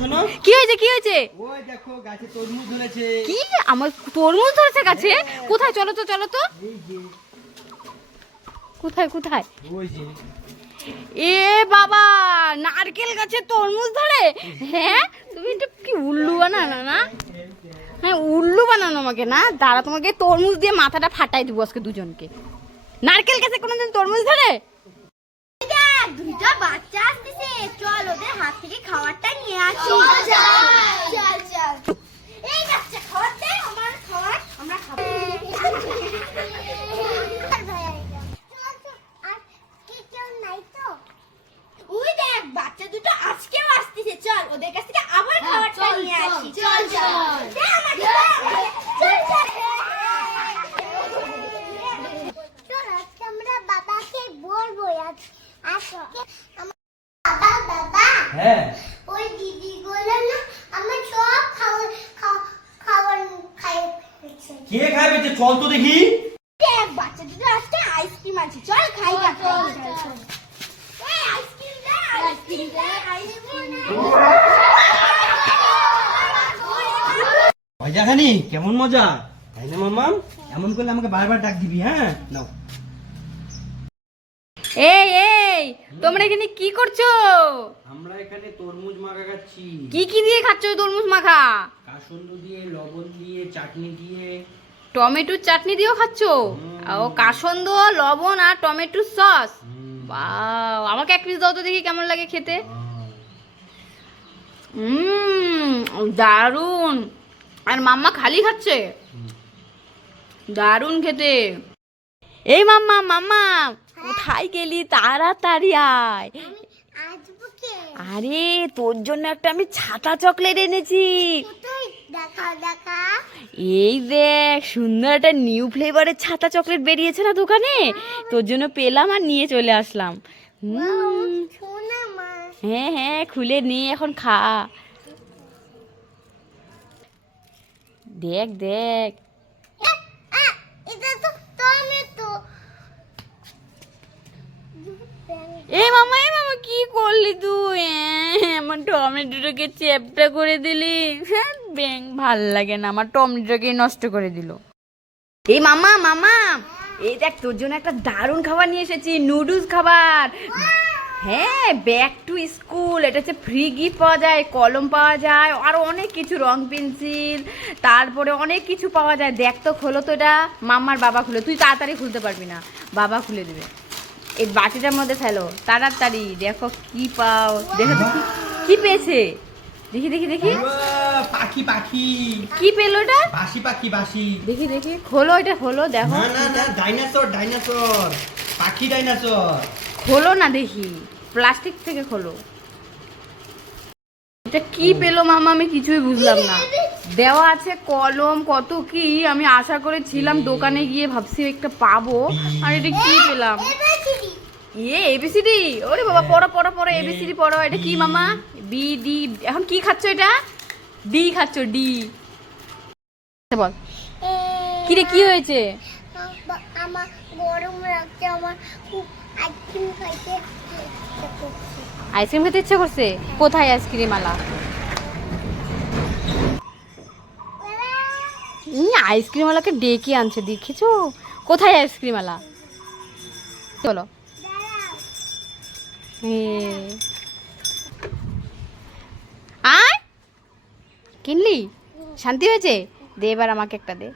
শোনো। কি হয়েছে কি হয়েছে? ওই দেখো গাছে তরমুজ ধরেছে। কি? আমার তরমুজ ধরেছে গাছে? কোথায়? চলো তো চলো তো। কোথায় কোথায়? ওই যে। এ বাবা নারকেল গাছে তরমুজ ধরে? হ্যাঁ? তুমি এটা কি উল্লু বানানো না? হ্যাঁ উল্লু বানানো আমাকে না? দাঁড়া তোমাকে তরমুজ দিয়ে মাথাটা ফাটাই দিব আজকে দুজনকে। নারকেল গাছে কোনোদিন তরমুজ ধরে? দুইটা বাচ্চা আসতেছে। চল ওদের হাত থেকে খাবারটা নিয়ে আসি চল চল এই বাচ্চা খাবার দে আমার খাবার আমরা খাব ওই দেখ বাচ্চা দুটো আজকেও আসতেছে চল ওদের কাছ থেকে আবার খাবারটা নিয়ে আসি চল চল দে আমার খাবার, চল চল চল আজকে আমরা বাবাকে বলব আজ- আজকে আমার বাবা বাবা হ্যাঁ। ওই দিদিগুলো না আমার সব খাওয়া- খাবার খাই কে খাবে যে চল তো দেখি। বাচ্চা দুটো আসছে আইসক্রিম আছে। চল খাই গা চল চল। এই আইসক্রিম দে আইসক্রিম দে আইসক্রিম মজা খানি? কেমন মজা? তাই না মাম্মাম? এমন করলে আমাকে বারবার ডাক দিবি হ্যাঁ? নাও। এই তোমরা এখানে কি করছ? আমরা এখানে তরমুজ মাখা খাচ্ছি। কি কি দিয়ে খাচ্ছো তরমুজ মাখা? কাসন্দ দিয়ে লবণ দিয়ে চাটনি দিয়ে। টমেটোর চাটনি দিয়েও খাচ্ছো? ও কাসন্দ লবণ আর টমেটোর সস। বাও আমাকে এক পিস দাও তো দেখি কেমন লাগে খেতে। হুম দারুণ আর মাম্মা খালি খাচ্ছে। দারুণ খেতে। এই মাম্মা মাম্মা কোথায় গেলি? তাড়াতাড়ি আয়। আরে তোর জন্য একটা আমি ছাতা চকলেট এনেছি। এই দেখ সুন্দর একটা নিউ ফ্লেভারের ছাতা চকলেট বেরিয়েছে না দোকানে? তোর জন্য পেলাম আর নিয়ে চলে আসলাম। হ্যাঁ হ্যাঁ খুলে নিয়ে এখন খা। দেখ দেখ আ, এটা তো টমেটো এই মামা এই মামা, কি করলি তুই? আমার টমেটোটাকে চেপটা করে দিলি। হ্যাঁ ব্যাং, ভালো লাগে না, আমার টমেটোটাকে নষ্ট করে দিল। এই মামা মামা, এই দেখ, তোর জন্য একটা দারুণ খাবার নিয়ে এসেছি, নুডলস খাবার। হ্যাঁ ব্যাক টু স্কুল এটা হচ্ছে ফ্রি গিফট পাওয়া যায়, কলম পাওয়া যায় আরও অনেক কিছু, রং পেন্সিল, তারপরে অনেক কিছু পাওয়া যায়। দেখ তো, খোলো তো এটা মাম্মার বাবা খুলে, তুই তাড়াতাড়ি খুলতে পারবি না, বাবা খুলে দেবে। এই বাটিটার মধ্যে ফেলো। তাড়াতাড়ি দেখো কি পাও। দেখো তো কি- কি পেয়েছে? দেখি দেখি দেখি। উয়া, পাখি পাখি। কি পেল এটা বাসি পাখি বাসি। দেখি দেখি। খোলো এটা খোলো দেখো। না না না ডাইনোসর ডাইনোসর। পাখি ডাইনোসর। খোলো না দেখি। প্লাস্টিক থেকে খোলো। এটা কি পেল মামা? আমি কিছুই বুঝলাম না। দেওয়া আছে কলম কত কি? আমি আশা করেছিলাম দোকানে গিয়ে ভাবছি একটা পাবো। আর এটা কি পেলাম? ইয়ে এবিসিডি ওরে বাবা পড়ো পড়ো পড়ো এবিসিডি পড়ো এটা কি মামা? বি ডি এখন কি খাচ্ছ এটা? ডি খাচ্ছ ডি বল। কি রে কি হয়েছে? আমার গরম লাগছে আমার আইসক্রিম খাইতে ইচ্ছা আইসক্রিম খেতে ইচ্ছে করছে? কোথায় আইসক্রিম আলা? আইসক্রিম আলাকে ডেকে আনছে দেখেছ? কোথায় আইসক্রিম আলা? চলো। কিনলি? শান্তি হয়েছে? দে এবার আমাকে একটা দে।